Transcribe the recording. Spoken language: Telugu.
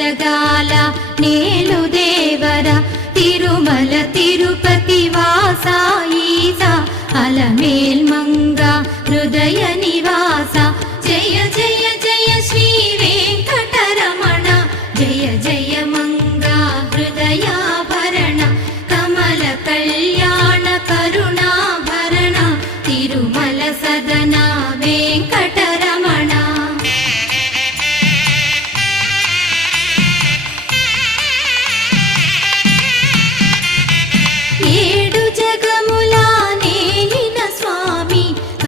జగాల నేలు దేవర తిరుమల తిరుపతి వాస ఈస అలమేల్ మంగ హృదయ